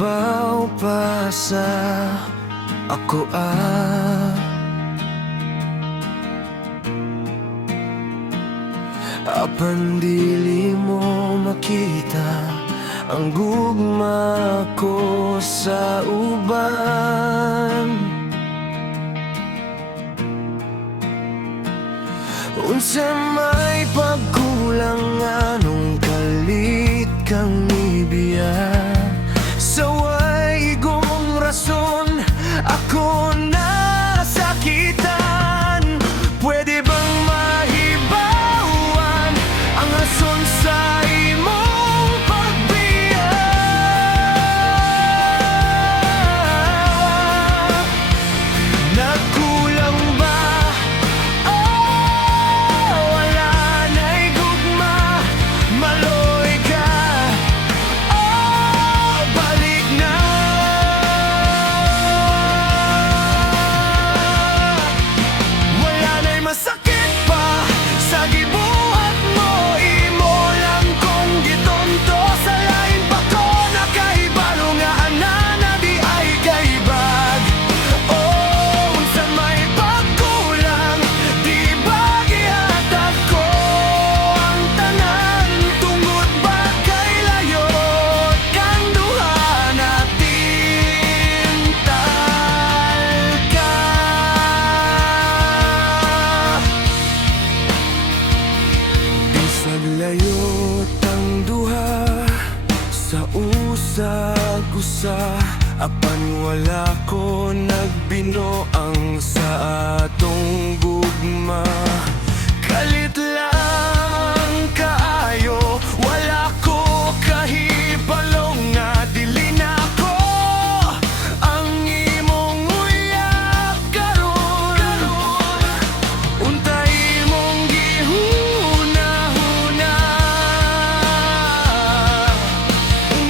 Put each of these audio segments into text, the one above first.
mahibaw pa sa ako apan dili mo makita ang gugma ko sa uban. Unsa may pagkulang anong kalit kang nibiya, sa way igong rason ako nasakitan. Pwede bang mahibawan ang rason sa imong pagbiya? Nagkulang ba? Naglayot ang duha sa usag-usa, apan wala ko nagbinoang sa atong gugma. Kalit lang kaayo, wala ko kahibalong nga dili na ko ang imong uyak karon. Untay mong gihuna-huna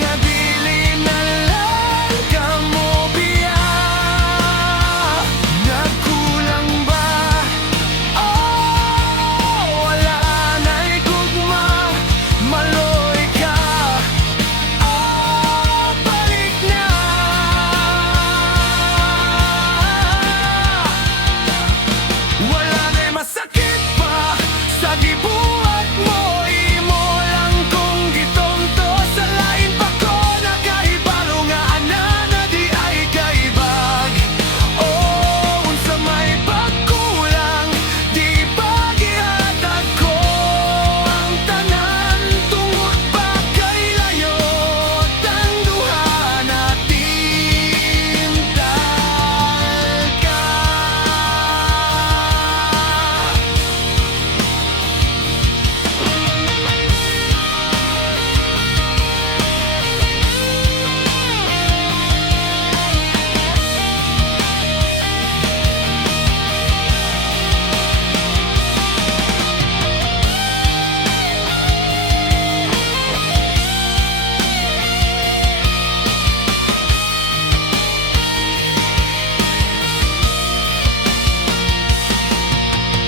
nga dili na lang ka mo biya. Nagkulang ba? Wala na'y gugma, maloy ka, balik na. Wala na'y masakit pa sa gibuhat mo, imo lang kong gitonto. Sa lain pa ko nakahibalo nga ana na di ay kaibag. Unsa may pagkulang, di ba gihatag ko ang tanan tungod ba kay layot ang duha natin talka.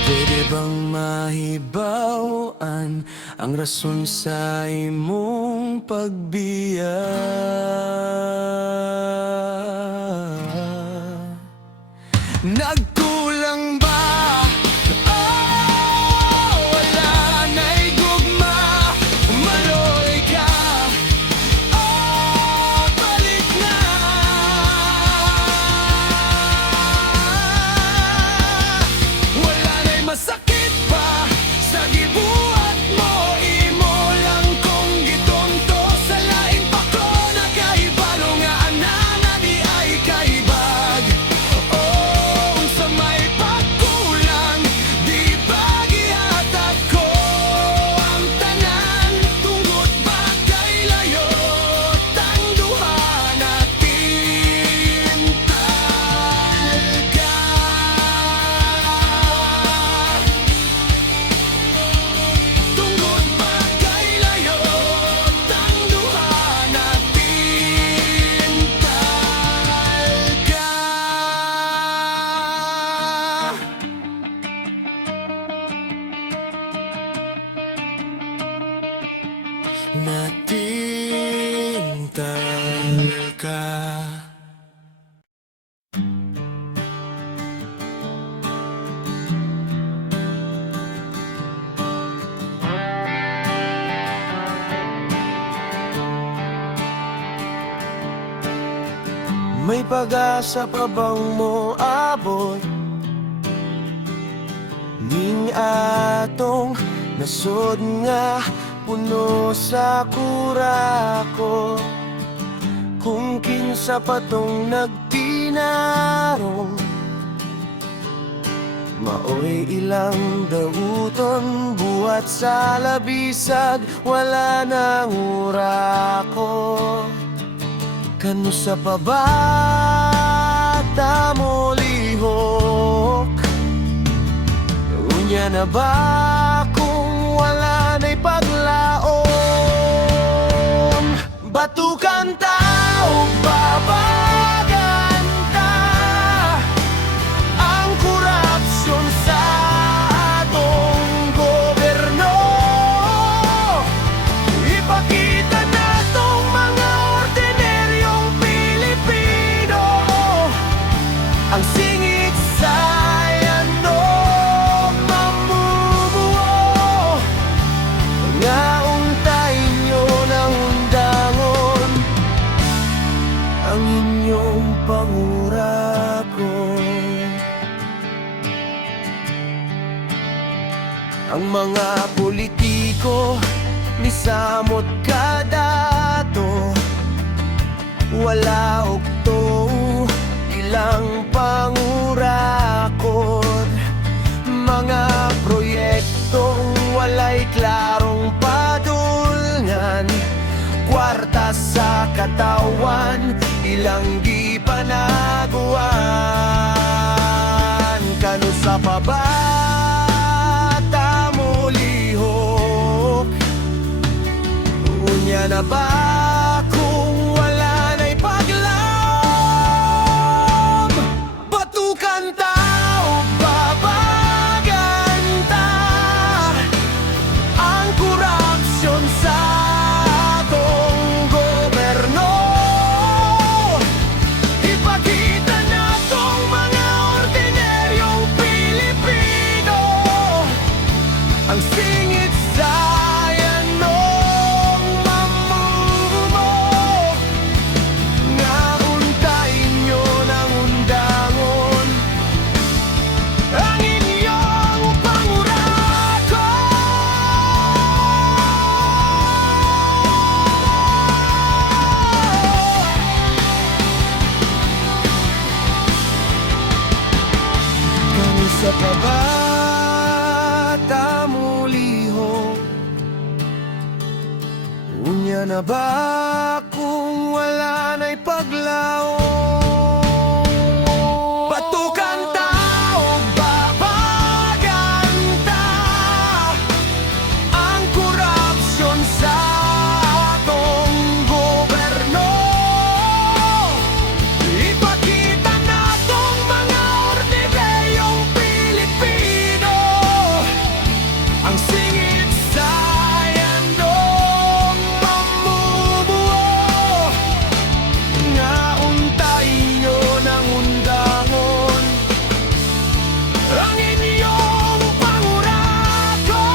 Pwede bang mahibawan ang rason sa imong pagbiya? Nagkulang ba? Wala na'y gugma, maloy ka, balik na. Wala na'y masakit pa sa gibuhat mo, imo lang kong gitonto. Sa lain pa ko nakahibalo nga ana na di ay kaibag. Unsa ka. May pag-asa pa bang mo abot? Ning atong nasod nga puno sa kura ko. Kung kinsa pa tong nagtinarong, maoy ilang dauton buhat sa labisag, wala nang ura ko. Kano sa pabata mo lihok? Unya na ba kung wala na'y paglaom? Batukan tao, babagan ta ang korupsyon sa atong gobyerno. Ipakita natong mga ordinaryong Pilipino ang singit sa yano mamumuo. Nga untay nyo ng undangon ang inyong pangurako. Ang mga politiko misamot kadato, wala okto ilang pangurakot. Mga proyektong walay klarong padulngan, kwarta sa katawan ilang gipanaguan. Kano sa pabata mo lihok? Unya na ba kung wala na'y paglaom? Batukan tao, babagan ta ang korupsyon sa atong gobyerno. Ipakita natong mga ordinaryong Pilipino ang singit sa yanong mamumuo. Nga untay nyo ng undangon ang inyong pangurako. Kano sa pabata mo lihok? Unya na ba kung wala na'y paglaom? Batukan tao, babagan ta ang korupsyon sa atong gobyerno. Ipakita natong mga ordinaryong Pilipino ang singit sa yanong mamumuo. Nga untay nyo ng undangon ang inyong pangurako.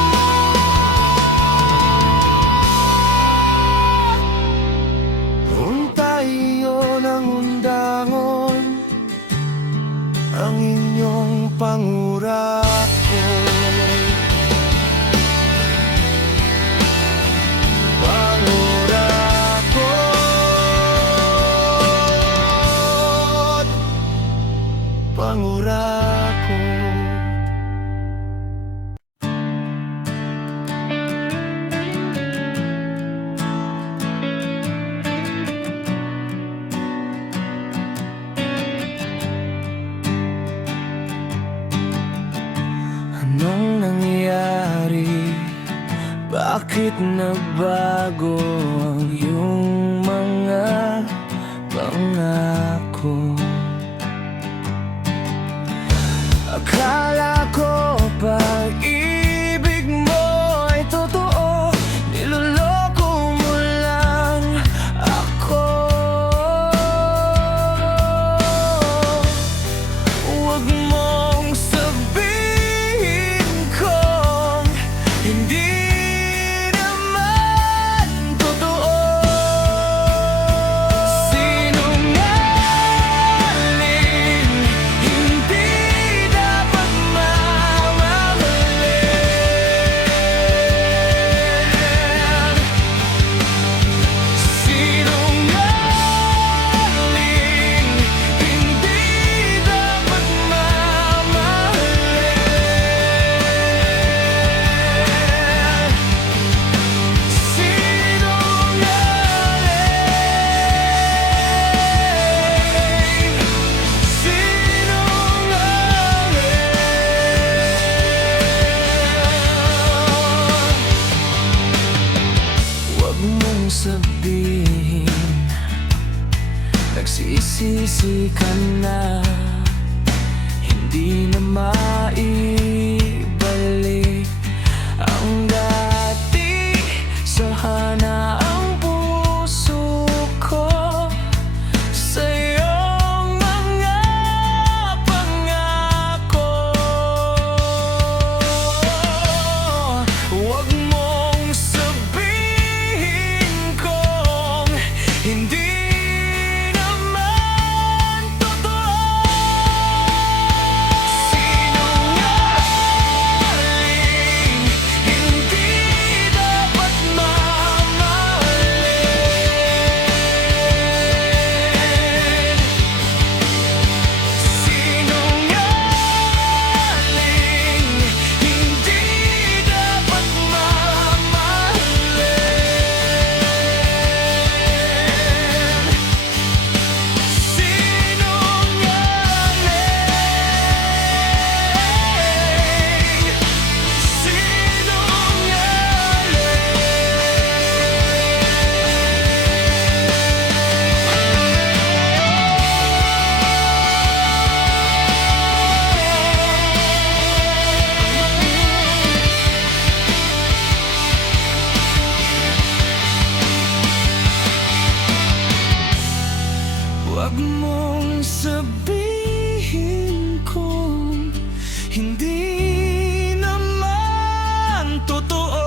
Untay nyo ng undangon ang inyong pangurako. Pangurako. Pangurako. Anong nangyari? Bakit nagbago ang iyong mga pangako? Akala ko pag-ibig mo ay totoo, niloloko mo lang ako. nagsisisi ka na, hindi na maibalik ang dati. Sana ang puso ko sa iyong mga pangako. Huwag mong sabihin kong hindi naman totoo. Sinungaling, hindi dapat mamahalin. Sinungaling, hindi dapat mamahalin. Huwag mong sabihin kung hindi naman totoo.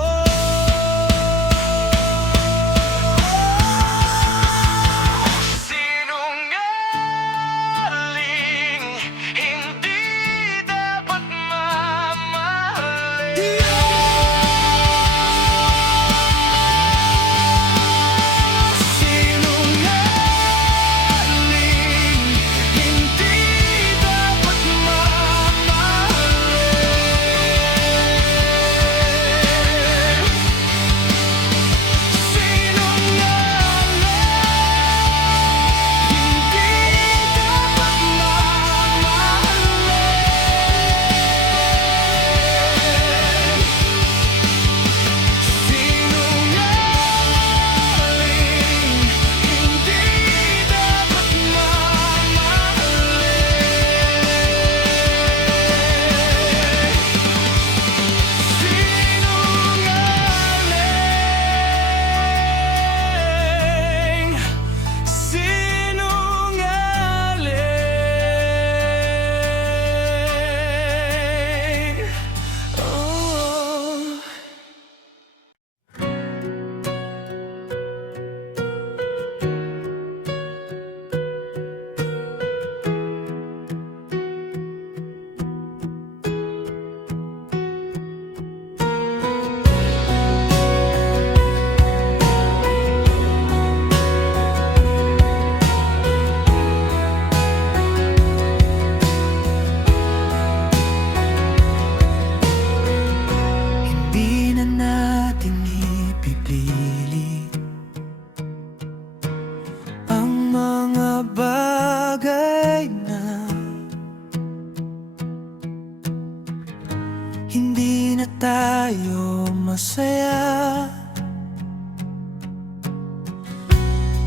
Sinungaling, hindi dapat mamahalin. Sinungaling, hindi dapat tayo masaya.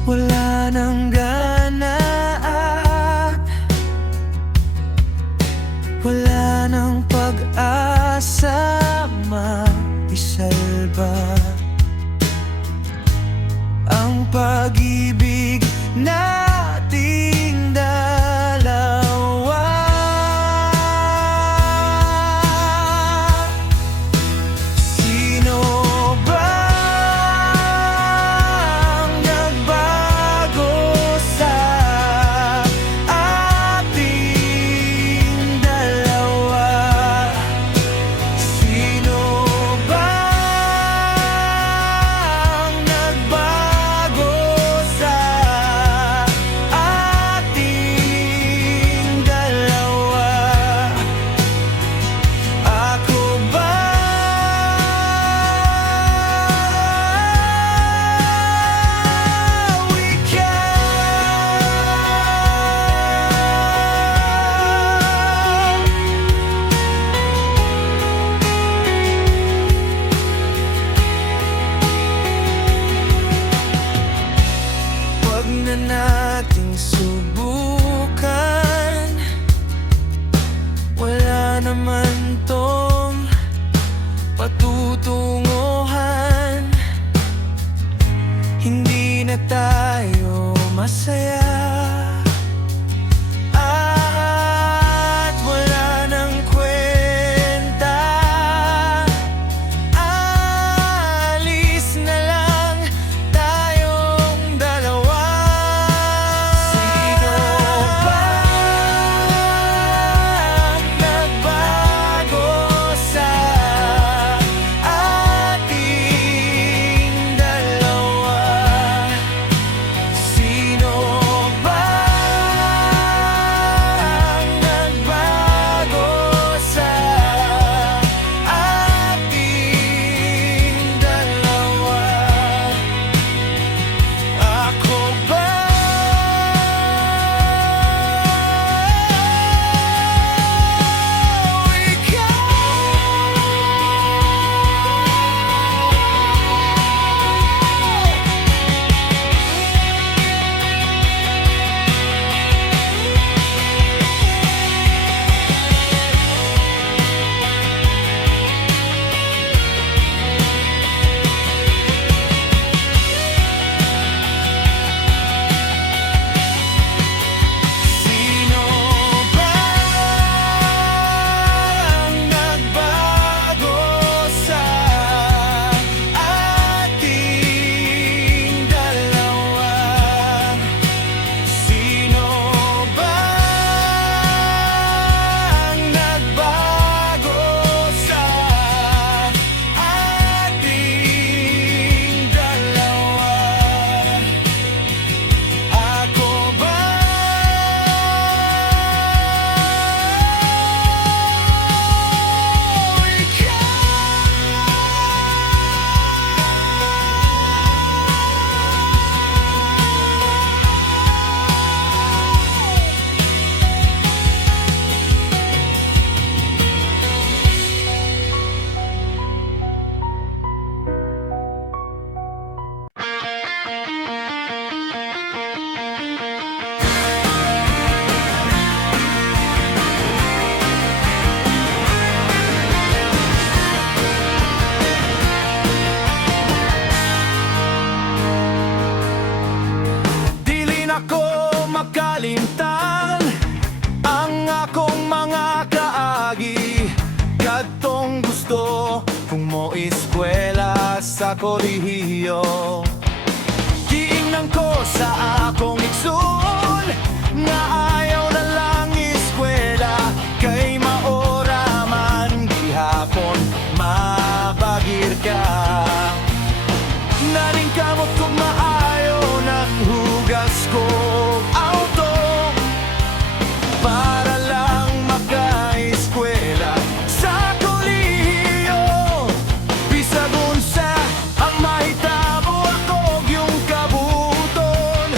Wala nang gana at wala nang pag-asa maisalba ang pag-ibig nating dalawa. Sino ba subukan, wala naman tong patutunguhan. Hindi na tayo masaya at wala nang kwenta. Alis na lang tayong dalawa. Sino ba nagbago sa ating dalawa? Sino ba nagbago sa ating dalawa? Ako ba? O sino ba ang nagbago sa ating dalawa? Sino ba ang nagbago sa ating dalawa? Ako ba? Dili na ko makalimtan ang akong mga kaagi. Kadtong gusto kung mo eskwela sa kolehiyo. Giingnan ko sa akong igsoon nga ayaw na lang eskwela, kay maora man gihapon mabagir ka. Naring kamot kung maayo ng hugas ko auto para lang maka-eskwela sa kolehiyo. Bisag unsa ang mahitabo ako yung kabuton,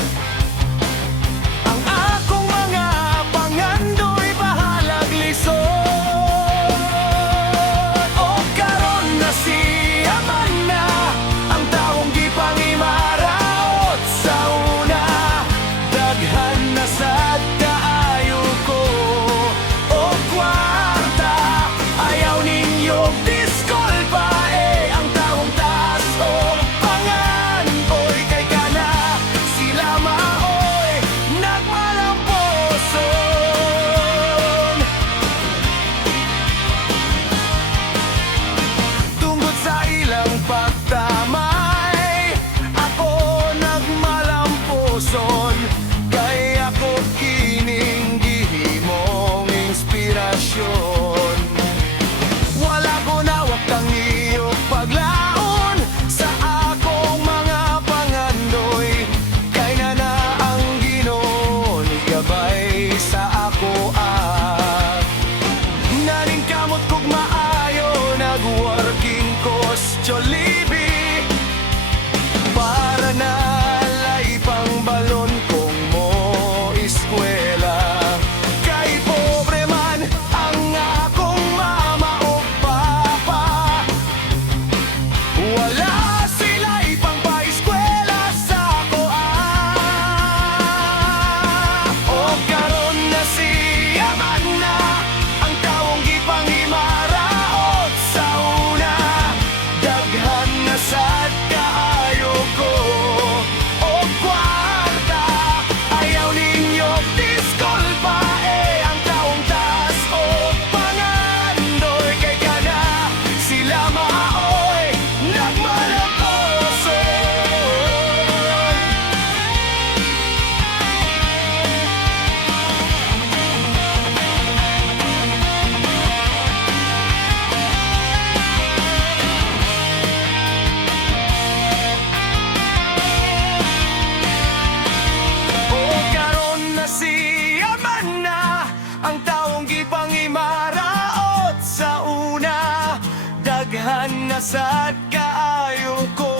nga sad kaayo ko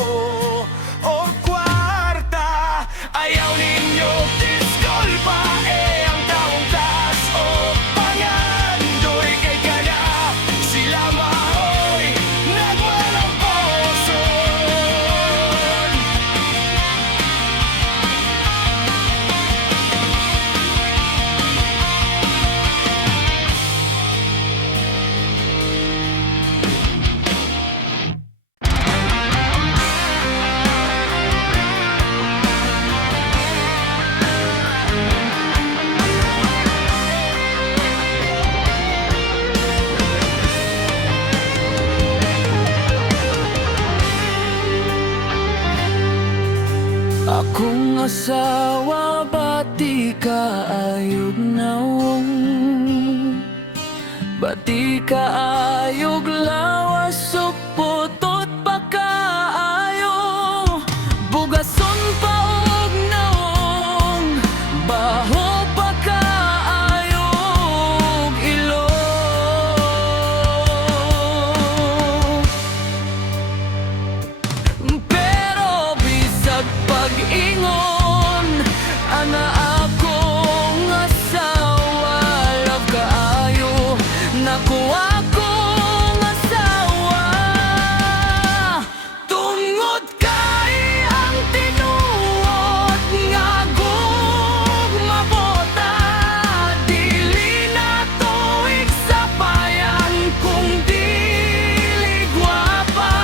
o kwarta. Ayaw ninyo diskulpa ang taong taas o pangandoy kay kaya sila maoy nagwalamposon. Akong asawa bati kaayog nawong, bati kaayog lawas suputot pa kaayo, bugason pa og nawong, baho pa kaayog ilong. Pero bisag pag-ingon ana akong asawa, love kaayo nakuha akong asawa. Tungod kay ang tinuod nga gugmabota, dili na tuig sa bayan kung dili gwapa.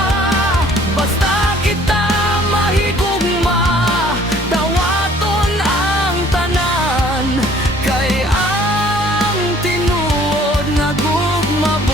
Basta kita mahigugma, dawaton ang tanan, kay ang tinuod nga gugmabota.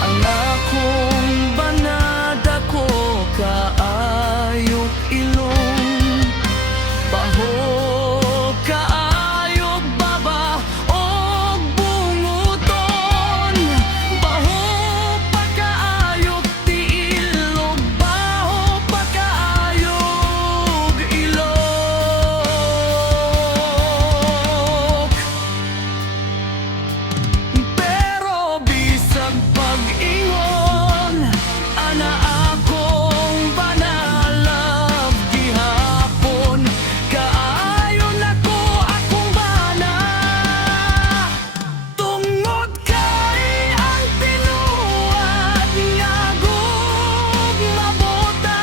Ang akong banada ko kaayog ilong, baho kaayog baba og bunguton, baho pa kaayog tiil ug baho pa kaayog ilok. Pero bisag pag-ingon ana akong banalab gihapon, kaayo nako akong bana. Tungod kay ang tinuod nga gugmabota,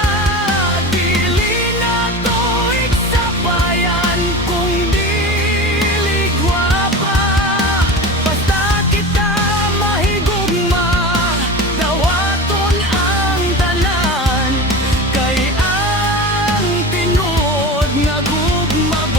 dili na tuig sa bayan kung dili gwapa. Basta kita mahigugma, dawaton ang tanan, kay ang tinuod nga gugmabota.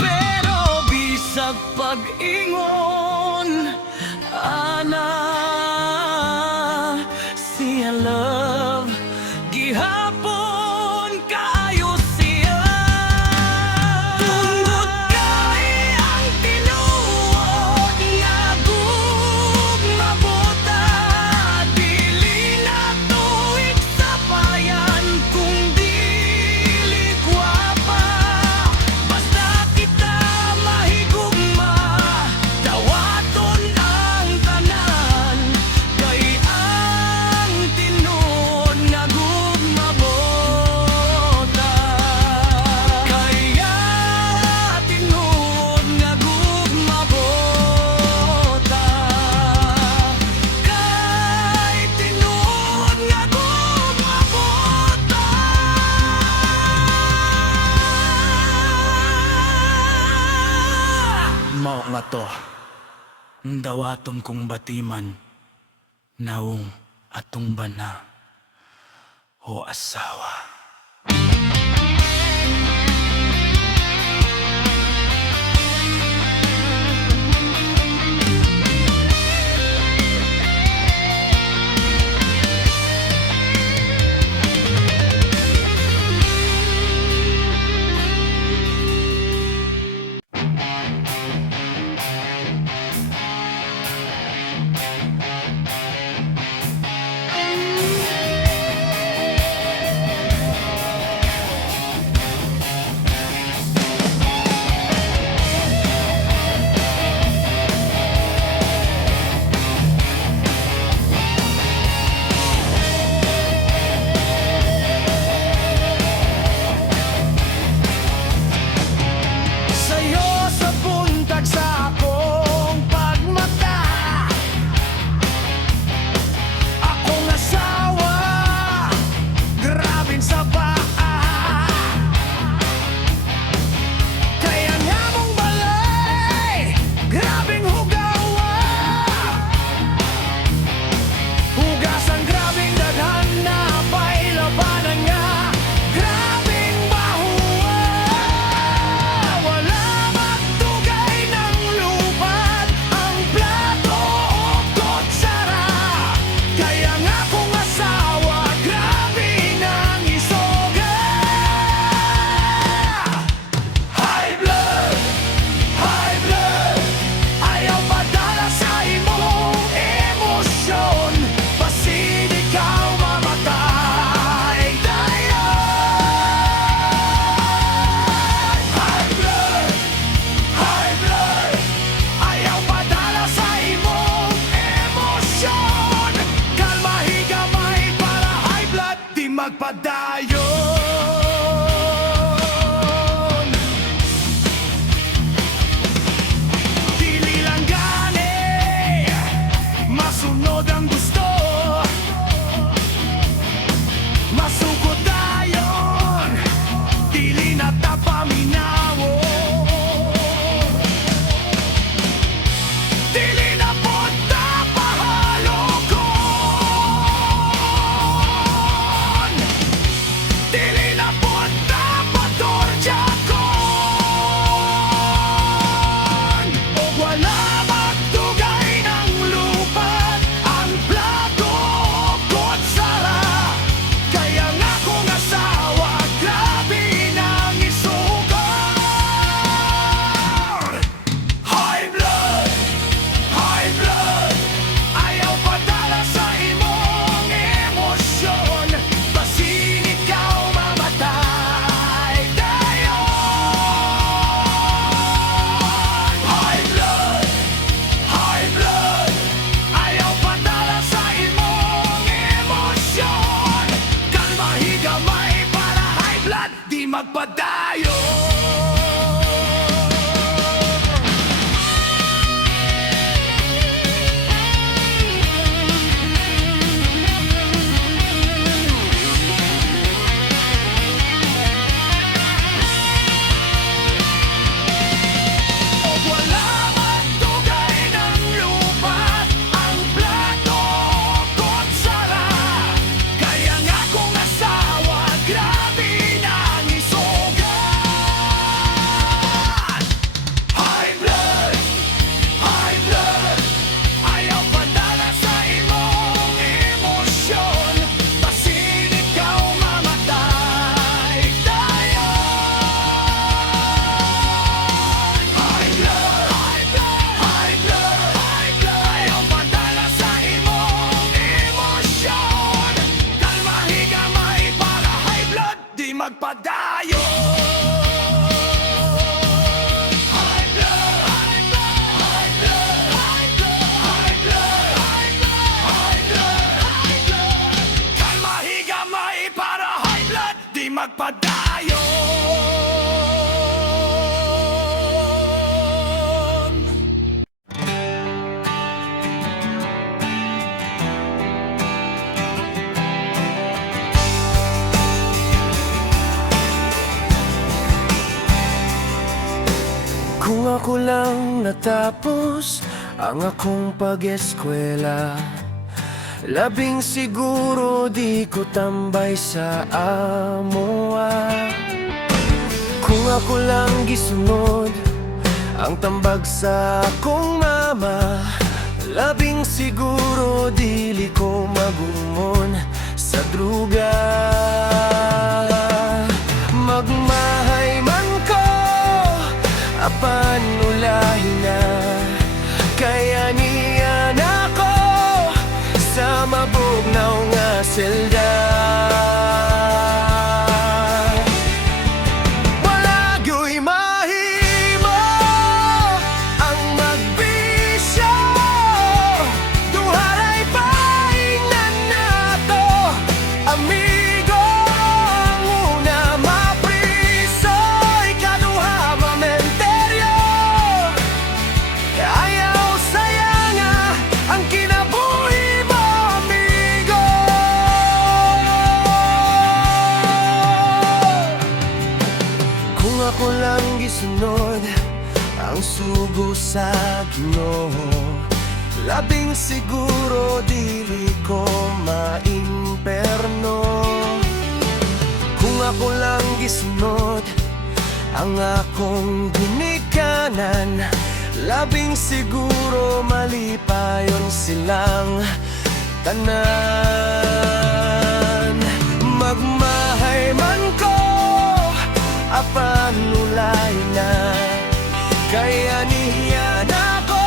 Pero bisag pag-ingon ana siya love gihapon kaayo siya. Tungod kay ang tinuod nga gugmabota, dili na tuig sa bayan kung dili gwapa. Basta kita mahigugma, dawaton ang tanan, kay ang tinuod nga gugmabota. Kaya tinuod nga gugmabota. Kay tinuod nga gugmabota. Mao nga to, dawaton kong batiman, naong atumba na o asawa. Sa'yo sa buntag sa akong pagmata, akong asawa, grabing sa paa. Kaya nga mong balay, grabing hugawa, hugasan grabing daghan na pa'y labanan nga, grabing bahuwa. Wala magtugay ng lupat ang plato o kutsara. Kaya nga kung asawa, grabe nang isoga. High blood, ayaw padala sa imong emosyon. Basin ikaw mamatay dayon. High blood, ayaw padala sa imong emosyon. Kalma, higamay para high blood di magpadayon. Dili lang gani masunod ang gusto, masugod dayon, dili na ta paminawo. Dili na punta pahalogon, dili na punta patorjakon. O wala magtugay ng lupat ang plato o kutsara. Kaya nga kung asawa, grabe nang isugal. High blood, ayaw padala sa imong emosyon. Basin ikaw mamatay dayon. High blood, ayaw padala sa imong emosyon. Kalma, higamay para high blood di magpadayon. O wala magtugay ng lupat ang plato o kutsara. Kaya nga kung asawa, grabe nang isugal. High blood, ayaw padala sa imong emosyon. Basin ikaw mamatay dayon. High blood, ayaw padala sa imong emosyon. Kalma, higamay para high blood di magpadayon. High blood, kalma, higamay para high blood di magpadayon. Kung ako lang natapos ang akong pag-eskwela, Labing siguro di ko tambay sa amo Kung ako lang gisunod ang tambag sa akong mama, labing siguro dili ko magumon sa druga. Magmahay man ko, apan ulahin na, kaya niya ako sa mabugnaw nga selda. Ako lang gisunod ang sugo sa Ginoo, labing siguro dili ko maimperno. Kung ako lang gisunod ang akong ginikanan, labing siguro malipayon silang tanan. Magmahay man ko, apan ulay na, kaya niya ako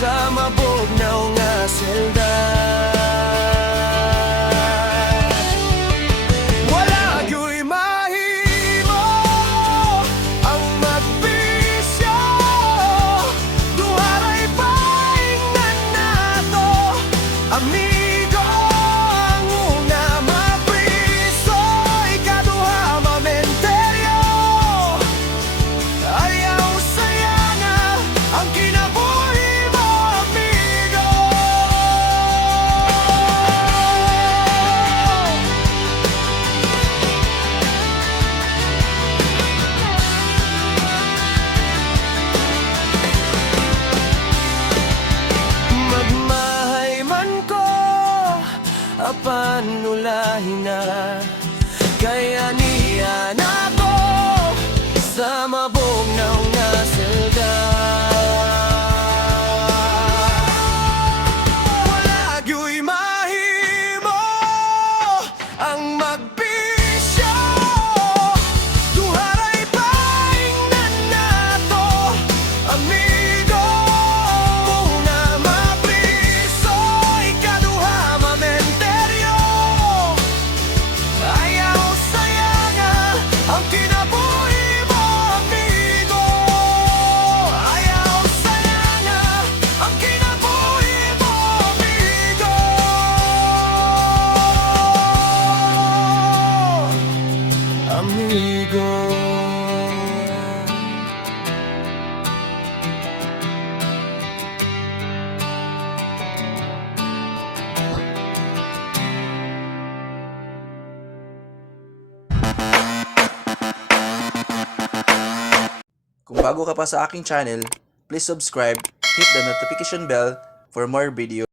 sa mabugnaw nga selda. Wala gyud mahimo ang magbisyo, duharay paingnan nato, amigo. Ang una mapriso, ikaduha mamenteryo, ayaw sayana ang kinabuhi mo, amigo. Magmahay man ko, apan ulahin na, kaya niya ako sa mabugnaw nga selda. Wala gyud mahimo ang magbisyo, duharay paingnan nato, amigo. Una mapriso, ikaduha mamenteryo, ayaw sayana ang kinabuhi mo, amigo. Ayaw sayana ang kinabuhi mo, amigo. Amigo. Kung bago ka pa sa aking channel, please subscribe, hit the notification bell for more videos.